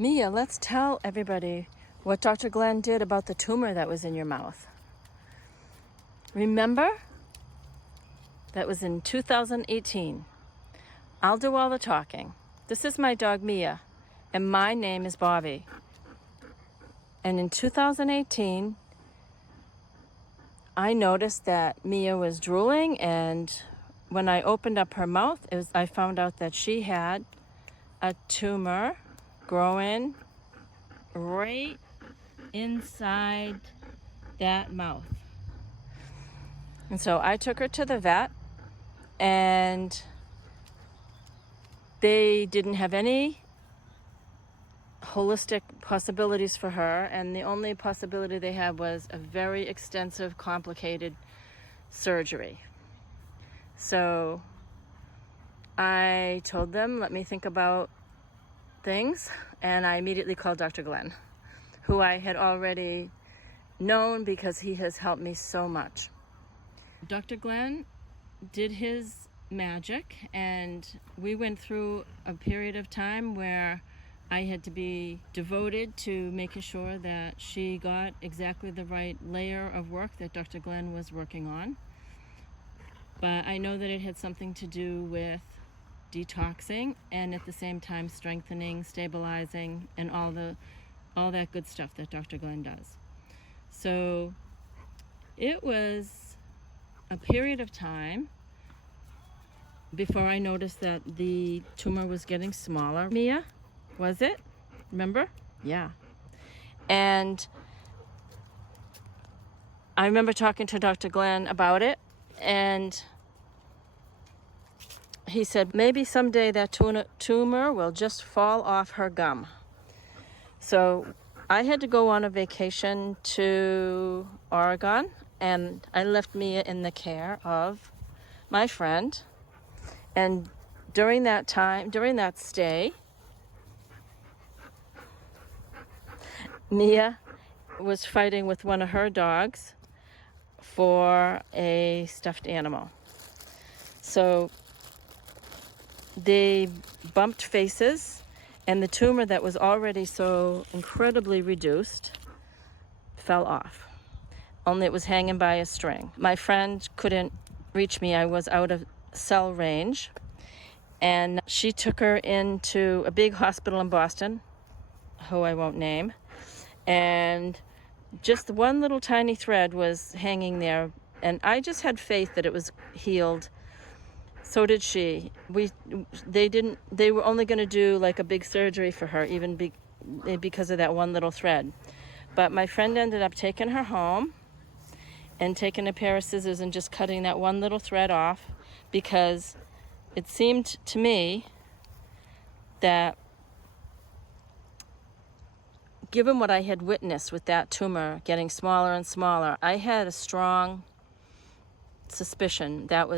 Meah, let's tell everybody what Dr. Glen did about the tumor that was in your mouth. Remember? That was in 2018. I'll do all the talking. This is my dog Meah, and my name is Bobbi. And in 2018, I noticed that Meah was drooling, and when I opened up her mouth, I found out that she had a tumor growing right inside that mouth. And so I took her to the vet, and they didn't have any holistic possibilities for her, and the only possibility they had was a very extensive, complicated surgery. So I told them, let me think about things, and I immediately called Dr. Glen, who I had already known because he has helped me so much. Dr. Glen did his magic, and we went through a period of time where I had to be devoted to making sure that she got exactly the right layer of work that Dr. Glen was working on. But I know that it had something to do with detoxing and at the same time strengthening, stabilizing, and all that good stuff that Dr. Glen does. So it was a period of time before I noticed that the tumor was getting smaller. Meah, was it? Remember? Yeah. And I remember talking to Dr. Glen about it, and he said maybe someday that tumor will just fall off her gum. So I had to go on a vacation to Oregon, and I left Meah in the care of my friend. And during that stay, Meah was fighting with one of her dogs for a stuffed animal. So they bumped faces, and the tumor that was already so incredibly reduced fell off. Only it was hanging by a string. My friend couldn't reach me. I was out of cell range. And she took her into a big hospital in Boston, who I won't name. And just one little tiny thread was hanging there. And I just had faith that it was healed. So did she. They were only going to do like a big surgery for her, even because of that one little thread. But my friend ended up taking her home and taking a pair of scissors and just cutting that one little thread off, because it seemed to me that given what I had witnessed with that tumor getting smaller and smaller, I had a strong suspicion that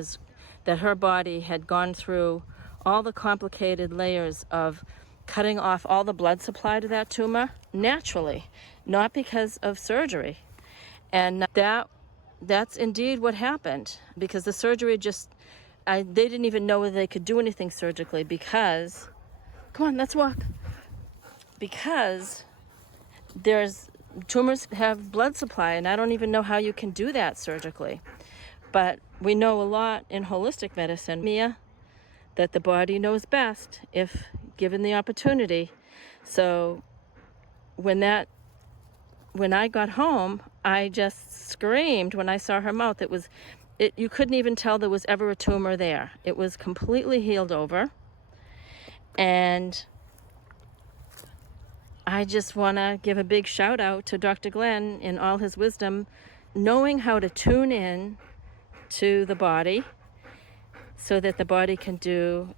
her body had gone through all the complicated layers of cutting off all the blood supply to that tumor naturally, not because of surgery. And that's indeed what happened, because the surgery they didn't even know whether they could do anything surgically because, come on, let's walk. Because tumors have blood supply, and I don't even know how you can do that surgically. But we know a lot in holistic medicine, Meah, that the body knows best if given the opportunity. So when I got home, I just screamed when I saw her mouth. You couldn't even tell there was ever a tumor there. It was completely healed over. And I just want to give a big shout out to Dr. Glen in all his wisdom, knowing how to tune in to the body so that the body can do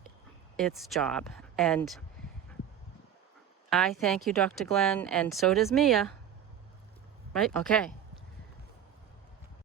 its job. And I thank you, Dr. Glen, and so does Meah. Right? Okay.